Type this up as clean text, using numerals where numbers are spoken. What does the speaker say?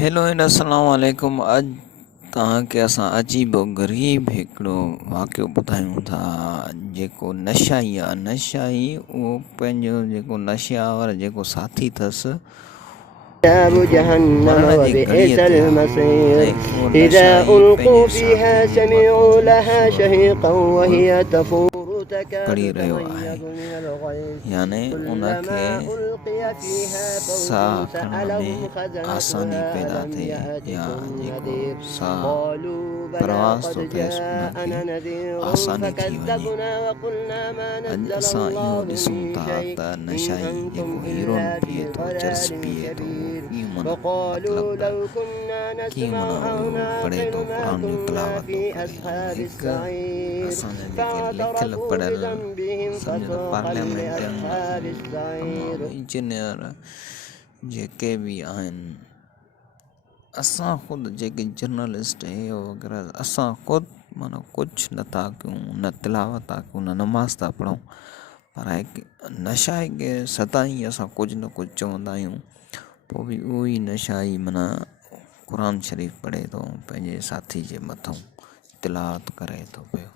Hello and अस्सलाम वालेकुम। अॼु तव्हांखे असां अजीब ग़रीब हिकिड़ो वाक़ियो ॿुधायूं था जेको नशाई आहे। नशाई उहो पंहिंजो जेको नशियावर जेको साथी अथसि نار جهنم मरण जी घड़ीअ وبئس ते المصير ऐं उहो إذا नशाई ألقوا पंहिंजे فيها साथी जे سمعوا मथां لها شهيقا وهي تفور पढ़ी تكاد रहियो आहे, تميز من الغيظ याने उनखे كلما ألقي فيها साह فوج खणण سألهم में आसानी خزنتها पैदा ألم थिए या يأتكم जेको نذير साह قالوا بلى प्रवाज थो قد थिएसि جاءنا उनखे نذير आसानी थी वञे। فكذبنا وقلنا ما अॼु نزل असां इहो الله ॾिसूं من था شيء त إن नशाई أنتم जेको हीरोन إلا पिए في थो, चर्स ضلال पिए थो, كبير कीअं وقالوا मतिलबु لو كنا कीअं نسمع أو पढ़े نعقل थो, ما क़ुर जो كنا तिलावत थो في करे। أصحاب हिकु السعير असांजा जेके लिखियल فاعترفوا पढ़ियल بذنبهم सम्झो त فسوقا पार्लियामेंटनि لأصحاب السعير। तमामु इंजीनियर जेके बि आहिनि, असां ख़ुदि जेके जर्नलिस्ट हे वग़ैरह, असां ख़ुदि माना कुझु नथा कयूं, न तिलावत था कयूं, न नमाज़ था पढ़ूं, पर हिकु नशाई खे सदाईं असां कुझु न कुझु चवंदा आहियूं। पोइ बि उहो ई नशाई माना क़ुरान शरीफ पढ़े थो, पंहिंजे साथी जे मथां तिलावत करे थो पियो।